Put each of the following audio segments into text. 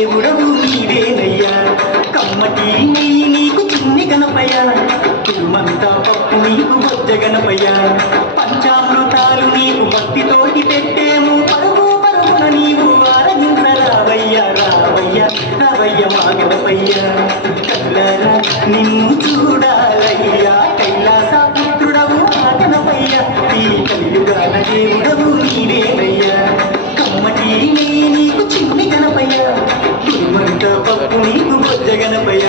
దేవుడవు నీవేనయ్యా కమ్మటి నెయ్యి నీకు చిన్ని గణపయ్య కురుమంతా పప్పు నీకు బొజ్జ గణపయ్య పంచామృతాలు నీకు భక్తితోటి పెట్టేము పరుగు పరుగున నీవు ఆరగించరావయ్యా రావయ్యా రావయ్య మా గణపయ్య కళ్ళరా నిన్ను చూడాలయ్యా కైలాస పుత్రుడవు మా గణపయ్య ఈ కలియుగాల దేవుడవు నీవేనయ్యా కమ్మటి నెయ్యి నీకు చిన్ని గణపయ్య కురుమంత పప్పు నీకు బొజ్జ గణపయ్య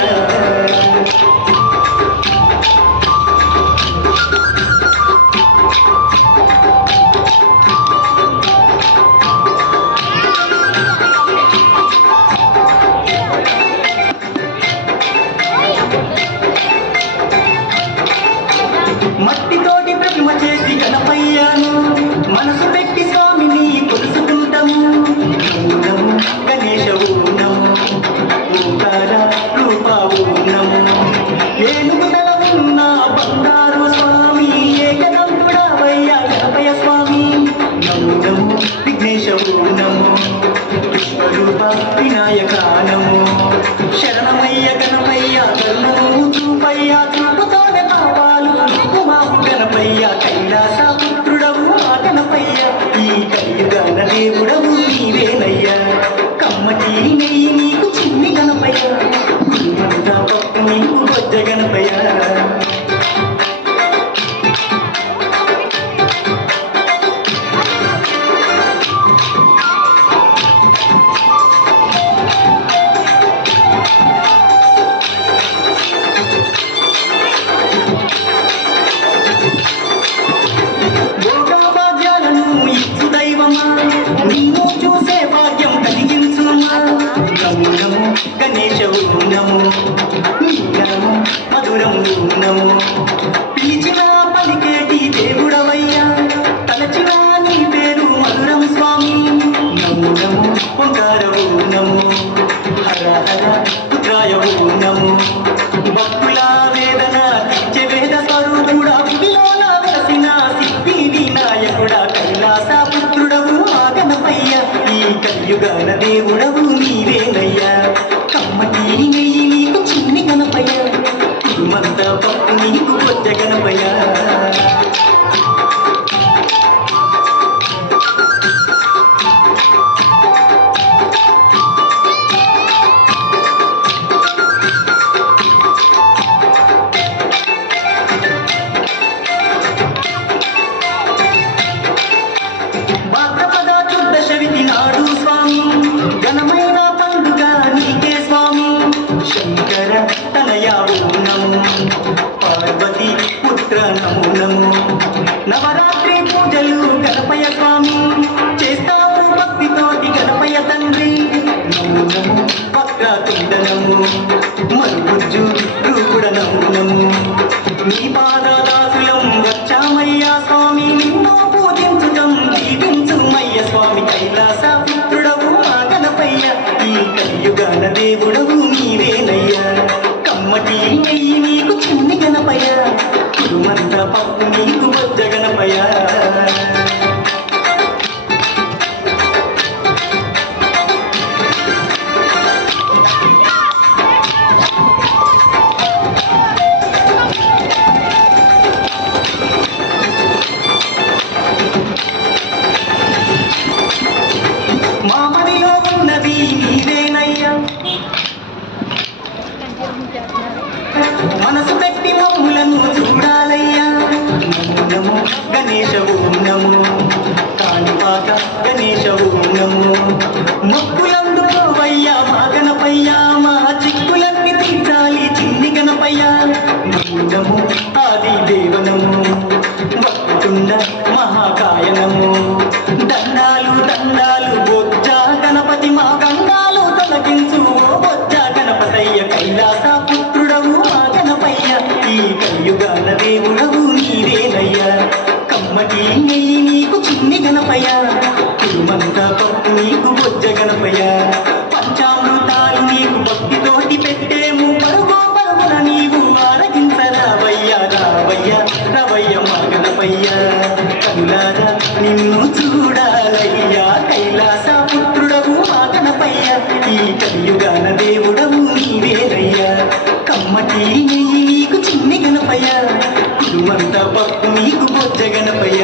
మట్టితోటి ప్రతిమ చేసి గణపయ్యాను మనసు పెట్టి స్వామిని కొలుసుకుంటాము గణేశ ఊనం ఓంకార రూప ఊనం ఏనుగుదల ఉన్న బంగారు స్వామి ఏకదంతుడవయ్యా గణపయ్య స్వామి నమో విఘ్నేశ ఊనము విశ్వరూప వినాయకానము శరణమయ్య గణపయ్య కరుణము చూపయ్య చూపుతోనే భావాలు గణపయ్య కైలాస పుత్రుడవు మా గణపయ్య ఈ కలియుగాన దేవుడవు నీవేనయ్యా కమ్మటి నెయ్యి నీకు చిన్ని గణపయ్య కురుమంతా పప్పు నీకు బొజ్జ గణపయ్య నిన్ను చూసే భాగ్యం కలిగించుమా నమో గణేశ ఊనము నీనము మధురం ఊనము పిలిచిన పలికేటి దేవుడవయ్యా తలచిన నీ పేరు మధురం స్వామి నమో నమో ఓంకార ఊనము హర హర పుత్రాయ ఊనము భక్తుల వేదన తీర్చే వేద స్వరూపుడా విలోన వెలసిన సిద్ధి వినాయకుడా కైలాస పుత్రుడవు మా గణపయ్య ఈ కలియుగాన దేవుడవు నీవేనయ్యా కమ్మటి నెయ్యి నీకు చిన్ని గణపయ్య కురుమంత పప్పు నీకు బొజ్జ గణపయ్య నాడు స్వామి ఘనమైన పండుగ నీకే స్వామి శంకర తనయా నమో పార్వతి పుత్ర నమో నమో నవరాత్రి పూజలు గణపయ్య స్వామి చేస్తావు భక్తితోటి గణపయ్య తండ్రి నమో నమో వక్రతుండ నమో మరుగుజ్జు రూపుడ నమో నమో నీ పాదదాసులం వచ్చామయ్యా స్వామి నిన్ను పూజించుటం దీవించుమయ్య స్వామి కైలాస పుత్రుడవు మా గణపయ్య ఈ కలియుగాన దేవుడవు నీవేనయ్యా కమ్మటి నెయ్యి నీకు చిన్ని గణపయ్య కురుమంత పప్పు నీకు బొజ్జ గణపయ్య మామనిలో ఉన్నది నీవేనయ్యా మనసు పెట్టి మమ్ములను చూడాలయ్యా నమో గణేశ ఊనము కాణిపాక గణేశ ఊనము మొక్కులందుకోవయ్యా మా గణపయ్య మా చిక్కులన్నీ తీర్చాలి చిన్ని గణపయ్య నమో ఆది దేవనము వక్తుండ మహాకాయనము దండాలు దండాలు బొజ్జ గణపతి మా గంగాలు తొలగించు బొజ్జ గణపతయ్య కైలాస పుత్రుడవు మా గణపయ్య ఈ కలియుగాన దేవుడవు నీవేనయ్యా కమ్మటి నెయ్యి నీకు చిన్ని గణపయ్య కురుమంత పప్పు నీకు బొజ్జ గణపయ్య పంచామృతాలు నీకు భక్తితోటి పెట్టేము పరుగు పరుగున నీవు ఆరగించరావయ్యా రావయ్య రవయ్య మా గణపయ్య కనులారా నిన్ను చూడాలయ్యా కైలాస పుత్రుడవు మా గణపయ్య ఈ కలియుగ నెయ్యి నీకు చిన్ని గణపయ్య కుడుమంతా పప్పు నీకు బొజ్జ గణపయ్య